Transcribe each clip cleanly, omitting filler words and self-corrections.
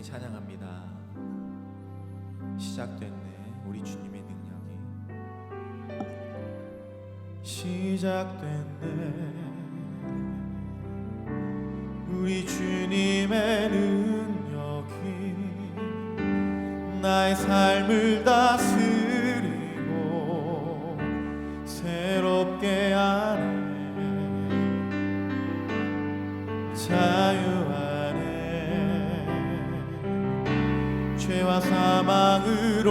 함께 찬양합니다. 시작됐네 우리 주님의 능력이 시작됐네 우리 주님의 능력이 나의 삶을 다스리고 새롭게 하네 자유 안에 죄와 사망으로부터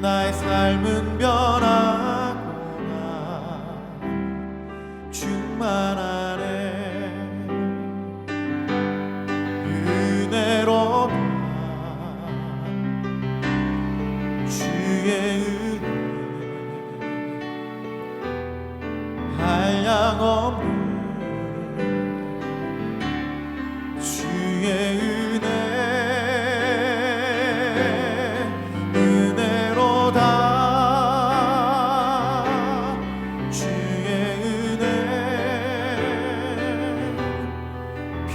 나의 삶은 변하구나 충만하네 은혜로다 주의 은혜 한량없는 주의 은혜 은혜로다 주의 은혜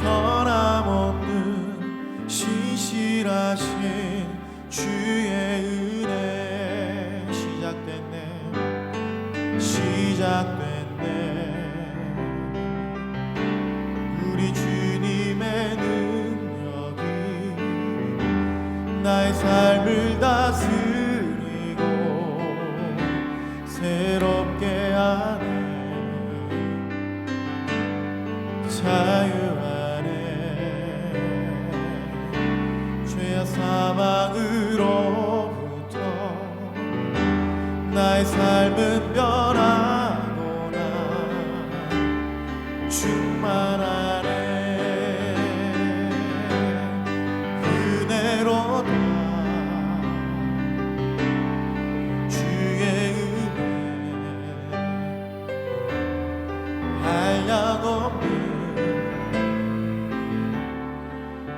변함없는 신실하신 주의 은혜 시작됐네 시작됐네 우리 주님의 능력이 나의 삶을 다스리고 새롭게 하네 자유 안에 죄와 사망으로부터 나의 삶은 변하구나 충만하네 은혜로다 주의 은혜 한량없는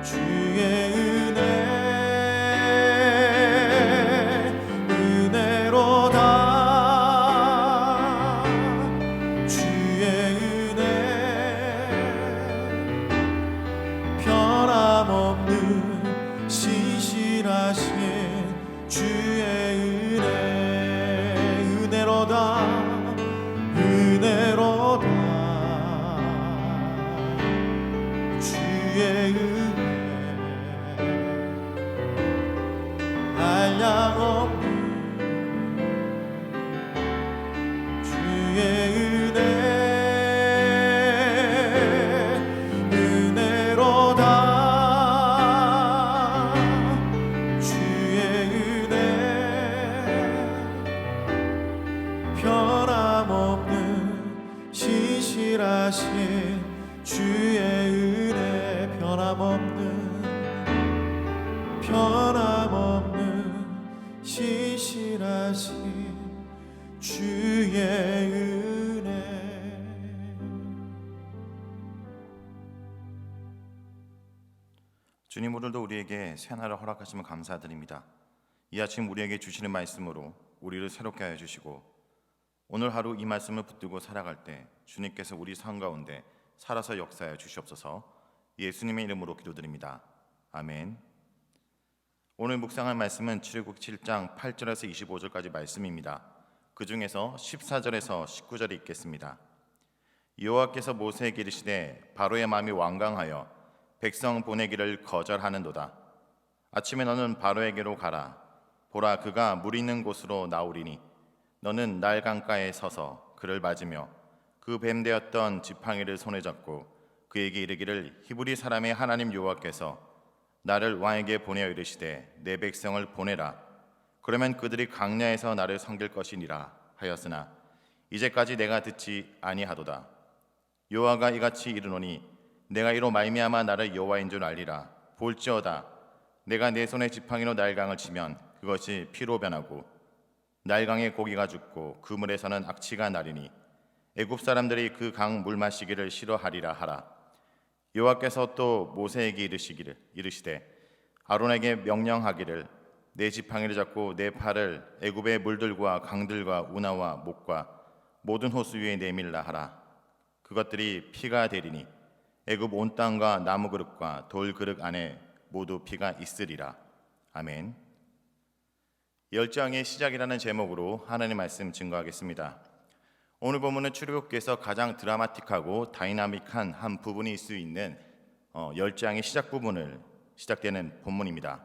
주의 은혜 은혜로다 주의 은혜 변함없는 신실하신 주의 은혜 은혜로다 은혜로다 주의 은혜 한량없는 주의 은혜 은혜로다 주의 은혜 변함없는 신실하신 주의 은혜 변함없는 신실하신 주의 은혜 주님 오늘도 우리에게 새날을 허락하시면 감사드립니다. 이 아침 우리에게 주시는 말씀으로 우리를 새롭게 하여 주시고 오늘 하루 이 말씀을 붙들고 살아갈 때 주님께서 우리 삶 가운데 살아서 역사하여 주시옵소서. 예수님의 이름으로 기도드립니다. 아멘. 오늘 묵상할 말씀은 출애굽 7장 8절에서 25절까지 말씀입니다. 그 중에서 14절에서 19절이 있겠습니다. 여호와께서 모세에게 이르시되 바로의 마음이 완강하여 백성 보내기를 거절하는도다. 아침에 너는 바로에게로 가라. 보라 그가 물 있는 곳으로 나오리니 너는 날 강가에 서서 그를 맞으며 그 뱀 되었던 지팡이를 손에 잡고 그에게 이르기를 히브리 사람의 하나님 여호와께서 나를 왕에게 보내어 이르시되 내 백성을 보내라. 그러면 그들이 강야에서 나를 섬길 것이니라 하였으나 이제까지 내가 듣지 아니하도다. 여호와가 이같이 이르노니 내가 이로 말미암아 나를 여호와인 줄 알리라. 볼지어다 내가 내 손에 지팡이로 날강을 치면 그것이 피로 변하고 날강의 고기가 죽고 그 물에서는 악취가 나리니 애굽 사람들이 그 강 물 마시기를 싫어하리라 하라. 여호와께서 또 모세에게 이르시되 아론에게 명령하기를 내 지팡이를 잡고 내 팔을 애굽의 물들과 강들과 운하와 목과 모든 호수 위에 내밀라 하라. 그것들이 피가 되리니 애굽 온 땅과 나무 그릇과 돌 그릇 안에 모두 피가 있으리라. 아멘. 열장의 시작이라는 제목으로 하나님 말씀 증거하겠습니다. 오늘 본문은 출애굽기에서 가장 드라마틱하고 다이나믹한 한 부분이 있을 수 있는 열장의 시작 부분을 시작되는 본문입니다.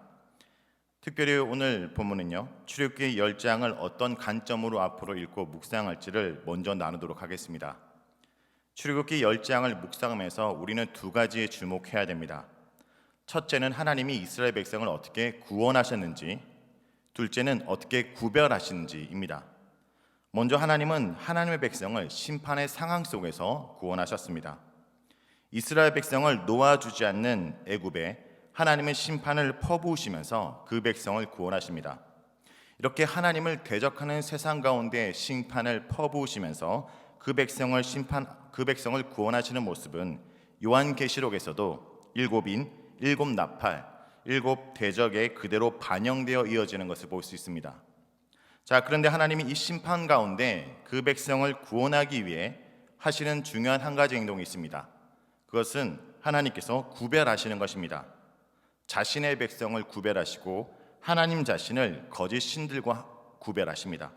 특별히 오늘 본문은요, 출애굽기 10장을 어떤 관점으로 앞으로 읽고 묵상할지를 먼저 나누도록 하겠습니다. 출애굽기 10장을 묵상하면서 우리는 두 가지에 주목해야 됩니다. 첫째는 하나님이 이스라엘 백성을 어떻게 구원하셨는지, 둘째는 어떻게 구별하시는지입니다. 먼저 하나님은 하나님의 백성을 심판의 상황 속에서 구원하셨습니다. 이스라엘 백성을 놓아주지 않는 애굽에 하나님은 심판을 퍼부으시면서 그 백성을 구원하십니다. 이렇게 하나님을 대적하는 세상 가운데 심판을 퍼부으시면서 그 백성을 구원하시는 모습은 요한계시록에서도 일곱 나팔, 일곱 대적에 그대로 반영되어 이어지는 것을 볼 수 있습니다. 자, 그런데 하나님이 이 심판 가운데 그 백성을 구원하기 위해 하시는 중요한 한 가지 행동이 있습니다. 그것은 하나님께서 구별하시는 것입니다. 자신의 백성을 구별하시고 하나님 자신을 거짓 신들과 구별하십니다.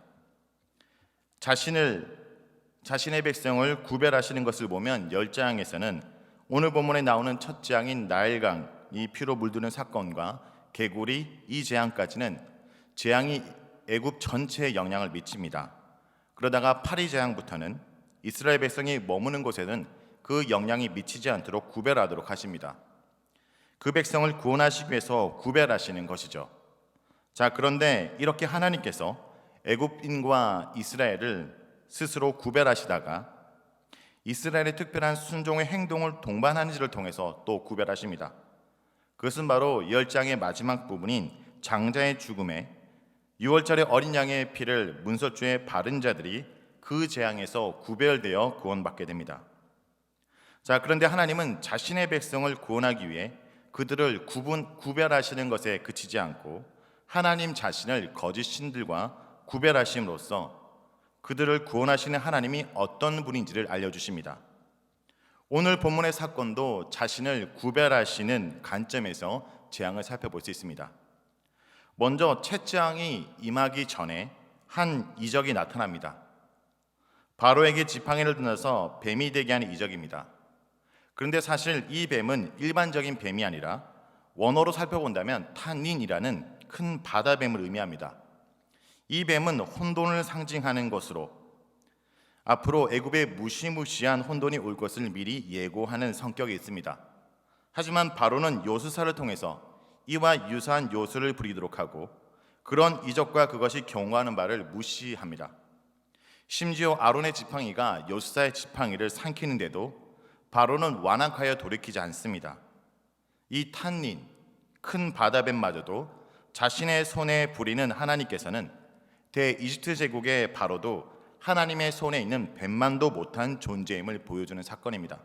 자신의 백성을 구별하시는 것을 보면 10장에서는 오늘 본문에 나오는 첫 재앙인 나일강이 피로 물드는 사건과 개구리 이 재앙까지는 재앙이 애굽 전체에 영향을 미칩니다. 그러다가 8위 재앙부터는 이스라엘 백성이 머무는 곳에는 그 영향이 미치지 않도록 구별하도록 하십니다. 그 백성을 구원하시기 위해서 구별하시는 것이죠. 자, 그런데 이렇게 하나님께서 애굽인과 이스라엘을 스스로 구별하시다가 이스라엘의 특별한 순종의 행동을 동반하는지를 통해서 또 구별하십니다. 그것은 바로 10장의 마지막 부분인 장자의 죽음에 6월절의 어린 양의 피를 문설주에 바른 자들이 그 재앙에서 구별되어 구원받게 됩니다. 자, 그런데 하나님은 자신의 백성을 구원하기 위해 그들을 구별하시는 것에 그치지 않고 하나님 자신을 거짓 신들과 구별하심으로써 그들을 구원하시는 하나님이 어떤 분인지를 알려주십니다. 오늘 본문의 사건도 자신을 구별하시는 관점에서 재앙을 살펴볼 수 있습니다. 먼저 첫재앙이 임하기 전에 한 이적이 나타납니다. 바로에게 지팡이를 던져서 뱀이 되게 하는 이적입니다. 그런데 사실 이 뱀은 일반적인 뱀이 아니라 원어로 살펴본다면 탄닌이라는 큰 바다뱀을 의미합니다. 이 뱀은 혼돈을 상징하는 것으로 앞으로 애굽에 무시무시한 혼돈이 올 것을 미리 예고하는 성격이 있습니다. 하지만 바로는 요술사를 통해서 이와 유사한 요술을 부리도록 하고 그런 이적과 그것이 경고하는 바를 무시합니다. 심지어 아론의 지팡이가 요술사의 지팡이를 삼키는데도 바로는 완악하여 돌이키지 않습니다. 이 탄닌, 큰 바다뱀마저도 자신의 손에 부리는 하나님께서는 대이집트 제국의 바로도 하나님의 손에 있는 뱀만도 못한 존재임을 보여주는 사건입니다.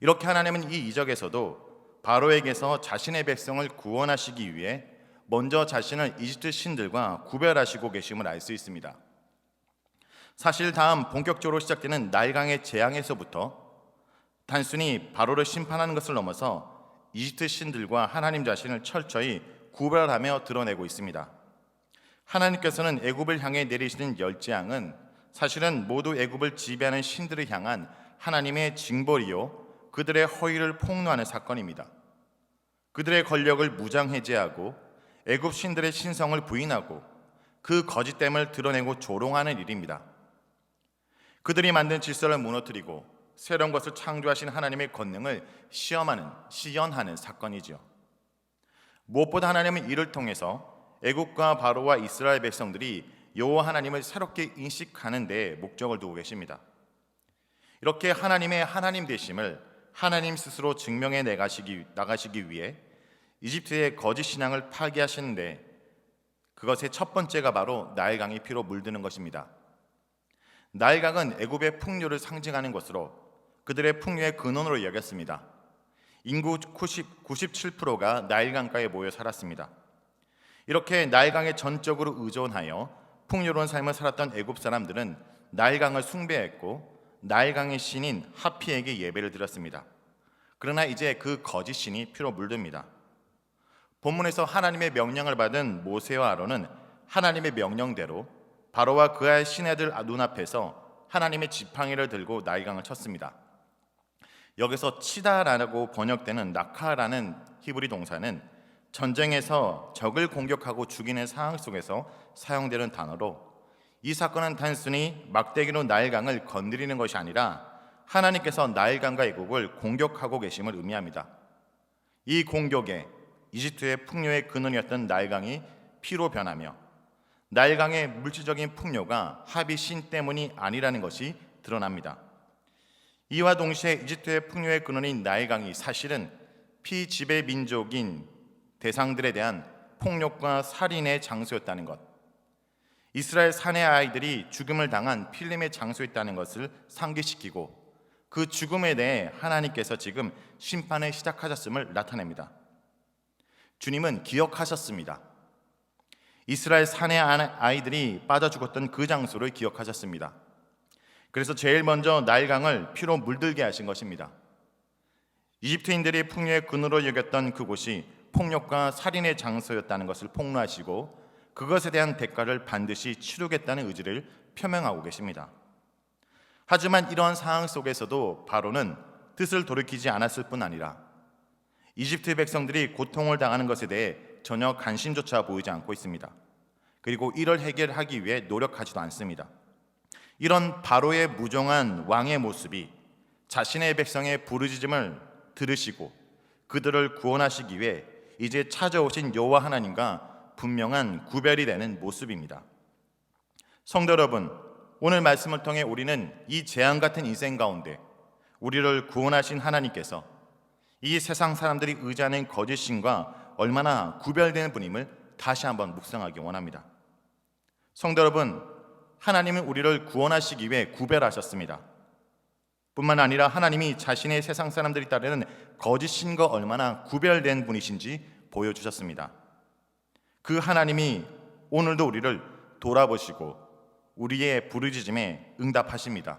이렇게 하나님은 이 이적에서도 바로에게서 자신의 백성을 구원하시기 위해 먼저 자신을 이집트 신들과 구별하시고 계심을 알 수 있습니다. 사실 다음 본격적으로 시작되는 나일강의 재앙에서부터 단순히 바로를 심판하는 것을 넘어서 이집트 신들과 하나님 자신을 철저히 구별하며 드러내고 있습니다. 하나님께서는 애굽을 향해 내리시는 10재앙은 사실은 모두 애굽을 지배하는 신들을 향한 하나님의 징벌이요 그들의 허위를 폭로하는 사건입니다. 그들의 권력을 무장해제하고 애굽 신들의 신성을 부인하고 그 거짓됨을 드러내고 조롱하는 일입니다. 그들이 만든 질서를 무너뜨리고 새로운 것을 창조하신 하나님의 권능을 시연하는 사건이죠. 무엇보다 하나님은 이를 통해서 애굽과 바로와 이스라엘 백성들이 여호와 하나님을 새롭게 인식하는 데 목적을 두고 계십니다. 이렇게 하나님의 하나님 되심을 하나님 스스로 증명해 나가시기 위해 이집트의 거짓 신앙을 파괴하시는데 그것의 첫 번째가 바로 나일강이 피로 물드는 것입니다. 나일강은 애굽의 풍요를 상징하는 것으로 그들의 풍요의 근원으로 여겼습니다. 인구 97%가 나일강가에 모여 살았습니다. 이렇게 나일강에 전적으로 의존하여 풍요로운 삶을 살았던 애굽 사람들은 나일강을 숭배했고 나일강의 신인 하피에게 예배를 드렸습니다. 그러나 이제 그 거짓 신이 피로 물듭니다. 본문에서 하나님의 명령을 받은 모세와 아론은 하나님의 명령대로 바로와 그의 신하들 눈앞에서 하나님의 지팡이를 들고 나일강을 쳤습니다. 여기서 치다라고 번역되는 낙하라는 히브리 동사는 전쟁에서 적을 공격하고 죽이는 상황 속에서 사용되는 단어로, 이 사건은 단순히 막대기로 나일강을 건드리는 것이 아니라 하나님께서 나일강과 애국을 공격하고 계심을 의미합니다. 이 공격에 이집트의 풍요의 근원이었던 나일강이 피로 변하며 나일강의 물질적인 풍요가 하비 신 때문이 아니라는 것이 드러납니다. 이와 동시에 이집트의 풍요의 근원인 나일강이 사실은 피지배 민족인 대상들에 대한 폭력과 살인의 장소였다는 것, 이스라엘 사내 아이들이 죽음을 당한 필림의 장소였다는 것을 상기시키고 그 죽음에 대해 하나님께서 지금 심판을 시작하셨음을 나타냅니다. 주님은 기억하셨습니다. 이스라엘 사내 아이들이 빠져 죽었던 그 장소를 기억하셨습니다. 그래서 제일 먼저 나일강을 피로 물들게 하신 것입니다. 이집트인들이 풍요의 근원으로 여겼던 그곳이 폭력과 살인의 장소였다는 것을 폭로하시고 그것에 대한 대가를 반드시 치르겠다는 의지를 표명하고 계십니다. 하지만 이러한 상황 속에서도 바로는 뜻을 돌이키지 않았을 뿐 아니라 이집트 백성들이 고통을 당하는 것에 대해 전혀 관심조차 보이지 않고 있습니다. 그리고 이를 해결하기 위해 노력하지도 않습니다. 이런 바로의 무정한 왕의 모습이 자신의 백성의 부르짖음을 들으시고 그들을 구원하시기 위해 이제 찾아오신 여호와 하나님과 분명한 구별이 되는 모습입니다. 성도 여러분, 오늘 말씀을 통해 우리는 이 재앙 같은 인생 가운데 우리를 구원하신 하나님께서 이 세상 사람들이 의지하는 거짓 신과 얼마나 구별되는 분임을 다시 한번 묵상하기 원합니다. 성도 여러분, 하나님은 우리를 구원하시기 위해 구별하셨습니다. 뿐만 아니라 하나님이 자신의 세상 사람들이 따르는 거짓 신과 얼마나 구별된 분이신지 보여주셨습니다. 그 하나님이 오늘도 우리를 돌아보시고 우리의 부르짖음에 응답하십니다.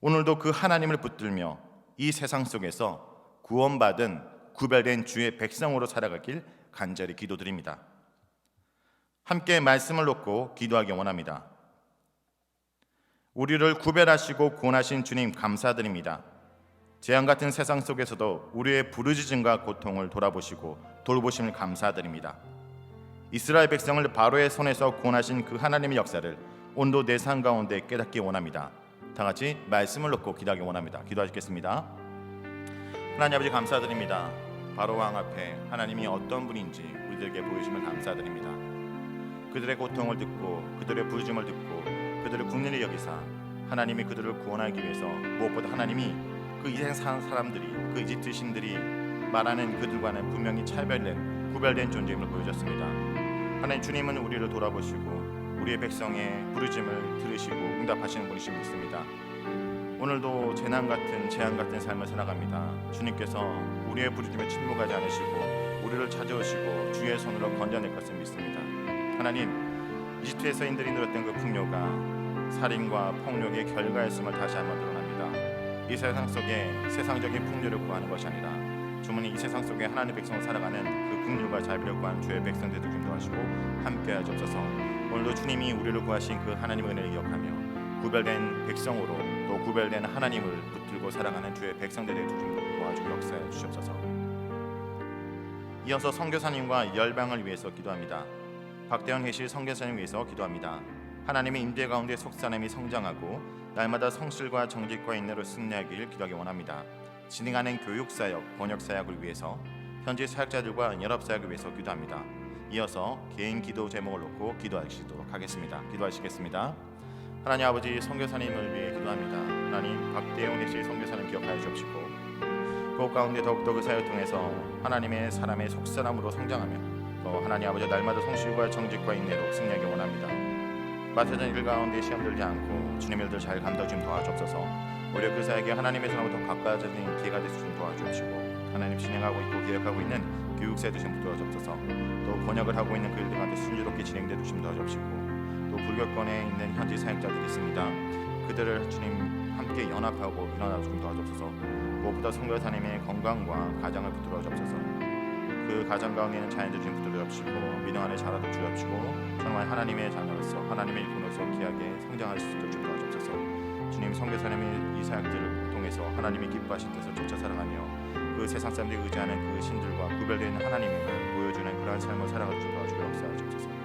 오늘도 그 하나님을 붙들며 이 세상 속에서 구원받은 구별된 주의 백성으로 살아가길 간절히 기도드립니다. 함께 말씀을 놓고 기도하기 원합니다. 우리를 구별하시고 구원하신 주님 감사드립니다. 재앙 같은 세상 속에서도 우리의 부르짖음과 고통을 돌아보시고 돌보심을 감사드립니다. 이스라엘 백성을 바로의 손에서 구원하신 그 하나님의 역사를 온도 내 삶 가운데 깨닫기 원합니다. 다 같이 말씀을 놓고 기도하기 원합니다. 기도하시겠습니다. 하나님 아버지 감사드립니다. 바로 왕 앞에 하나님이 어떤 분인지 우리들에게 보여주시면 감사드립니다. 그들의 고통을 듣고 그들의 부르짖음을 듣고 그들을 국리를 여기사 하나님이 그들을 구원하기 위해서 무엇보다 하나님이 그 이생 사람들이 그 이집트 신들이 말하는 그들과는 분명히 차별된 구별된 존재임을 보여줬습니다. 하나님, 주님은 우리를 돌아보시고 우리의 백성의 부르짖음을 들으시고 응답하시는 분이심을 믿습니다. 오늘도 재난 같은 재앙 같은 삶을 살아갑니다. 주님께서 우리의 부르짖음에 침묵하지 않으시고 우리를 찾아오시고 주의 손으로 건져낼 것을 믿습니다. 하나님, 이집트의 서인들이 누렸던 그 풍요가 살인과 폭력의 결과였음을 다시 한번 드러납니다. 이 세상 속에 세상적인 풍요를 구하는 것이 아니라 주님이 이 세상 속에 하나님의 백성을 살아가는 그 긍휼과 자비를 구하는 주의 백성들도 좀 도와주시고 함께하여 주옵소서. 오늘도 주님이 우리를 구하신 그 하나님의 은혜를 기억하며 구별된 백성으로 또 구별된 하나님을 붙들고 살아가는 주의 백성들에게 좀 도와주고 역사해 주시옵소서. 이어서 선교사님과 열방을 위해서 기도합니다. 박대현 회실 선교사님 위해서 기도합니다. 하나님의 임재 가운데 속사람이 성장하고 날마다 성실과 정직과 인내로 승리하길 기도하기 원합니다. 진행하는 교육사역, 번역사역을 위해서 현지 사역자들과 연합사역을 위해서 기도합니다. 이어서 개인 기도 제목을 놓고 기도하시도록 하겠습니다. 기도하시겠습니다. 하나님 아버지, 선교사님을 위해 기도합니다. 하나님, 박대현 회실 선교사님 기억하여 주옵시고 그 가운데 더욱더 그 사역을 통해서 하나님의 사람의 속사람으로 성장하며 또 하나님 아버지 날마다 성실과 정직과 인내로 승리하기 원합니다. 맡아진 일 가운데 시험 들지 않고 주님의 일들 잘 감당 좀 도와주옵소서. 오히려 그 사역에 하나님의 사람으로 더 가까워지는 기회가 될수 좀 도와주옵시고 하나님 진행하고 있고 기획하고 있는 교육사에도 좀 도와주옵소서. 또 번역을 하고 있는 그 일들 가운데 순조롭게 진행되도 좀 도와주옵시고 또 불교권에 있는 현지 사역자들이 있습니다. 그들을 주님 함께 함께 연합하고 일어나 좀 도와주옵소서. 무엇보다 성도 하나님의 건강과 가정을 붙들어 주옵소서. 그 가정 가운데는 자녀들 좀 붙들어 주시고 믿음 안에 자라도 주옵시고 정말 하나님의 자녀로서 하나님의 일꾼으로서 귀하게 성장할 수 있도록 좀 도와주옵소서. 주님, 성교사님의 이 사역들을 통해서 하나님의 기뻐하신 뜻을 쫓아 살아가며 그 세상 사람들이 의지하는 그 신들과 구별되는 하나님을 보여주는 그러한 삶을 살아갈 줄 도와주옵소서.